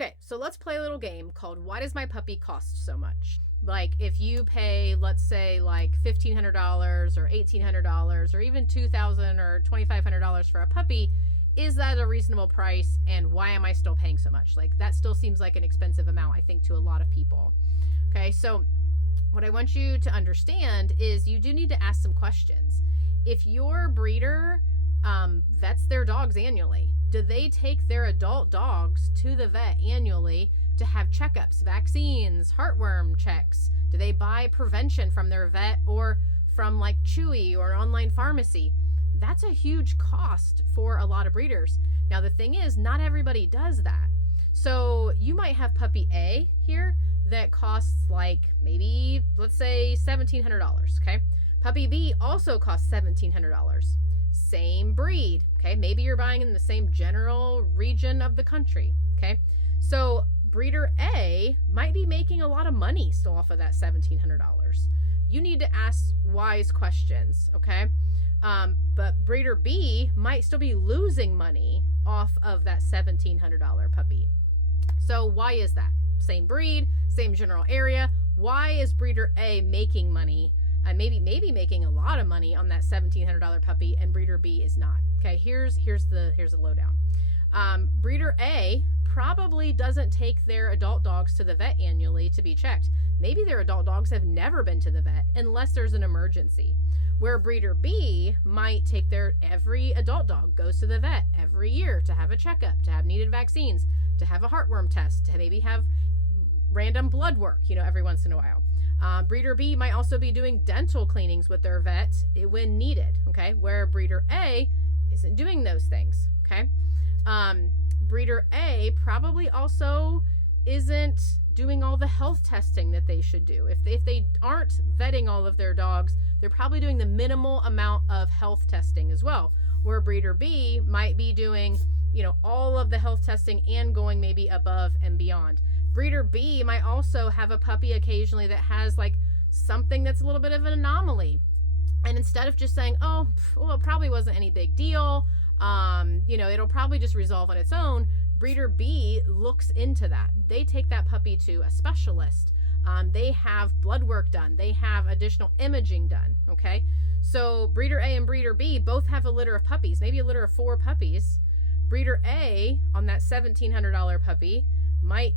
Okay, so let's play a little game called Why Does My Puppy Cost So Much? Like if you pay, let's say like $1,500 or $1,800 or even $2,000 or $2,500 for a puppy, is that a reasonable price, and why am I still paying so much? Like that still seems like an expensive amount, I think, to a lot of people. Okay, so what I want you to understand is you do need to ask some questions. If your breeder vets their dogs annually, do they take their adult dogs to the vet annually to have checkups, vaccines, heartworm checks? Do they buy prevention from their vet or from like Chewy or online pharmacy? That's a huge cost for a lot of breeders. Now, the thing is, not everybody does that. So you might have puppy A here that costs like maybe, let's say $1,700, okay? Puppy B also costs $1,700. Same breed, okay? Maybe you're buying in the same general region of the country, okay? So breeder A might be making a lot of money still off of that $1,700. You need to ask wise questions, okay? But breeder B might still be losing money off of that $1,700 puppy. So why is that? Same breed, same general area. Why is breeder A making money and maybe making a lot of money on that $1,700 puppy, and breeder B is not? Okay, here's the lowdown. Breeder A probably doesn't take their adult dogs to the vet annually to be checked. Maybe their adult dogs have never been to the vet unless there's an emergency. Where breeder B might take every adult dog goes to the vet every year to have a checkup, to have needed vaccines, to have a heartworm test, to maybe have random blood work, every once in a while. Breeder B might also be doing dental cleanings with their vet when needed, okay? Where breeder A isn't doing those things, okay? Breeder A probably also isn't doing all the health testing that they should do. If they aren't vetting all of their dogs, they're probably doing the minimal amount of health testing as well. Where breeder B might be doing, all of the health testing and going maybe above and beyond. Breeder B might also have a puppy occasionally that has like something that's a little bit of an anomaly. And instead of just saying, oh, well, it probably wasn't any big deal, it'll probably just resolve on its own, breeder B looks into that. They take that puppy to a specialist. They have blood work done. They have additional imaging done, okay? So breeder A and breeder B both have a litter of puppies, maybe a litter of 4 puppies. Breeder A on that $1,700 puppy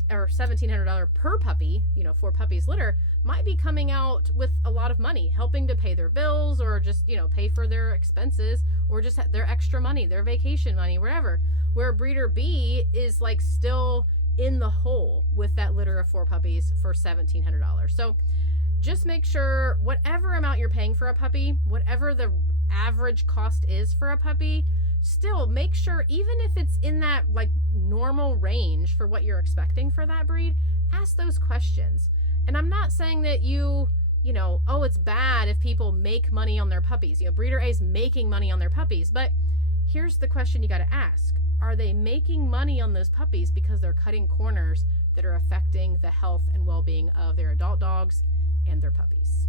or $1,700 per puppy, 4 puppies litter, might be coming out with a lot of money, helping to pay their bills or just, pay for their expenses or just their extra money, their vacation money, wherever. Where breeder B is like still in the hole with that litter of 4 puppies for $1,700. So just make sure whatever amount you're paying for a puppy, whatever the average cost is for a puppy, still make sure, even if it's in that like normal range for what you're expecting for that breed, ask those questions. And I'm not saying that it's bad if people make money on their puppies. Breeder A is making money on their puppies, but here's the question you got to ask. Are they making money on those puppies because they're cutting corners that are affecting the health and well-being of their adult dogs and their puppies?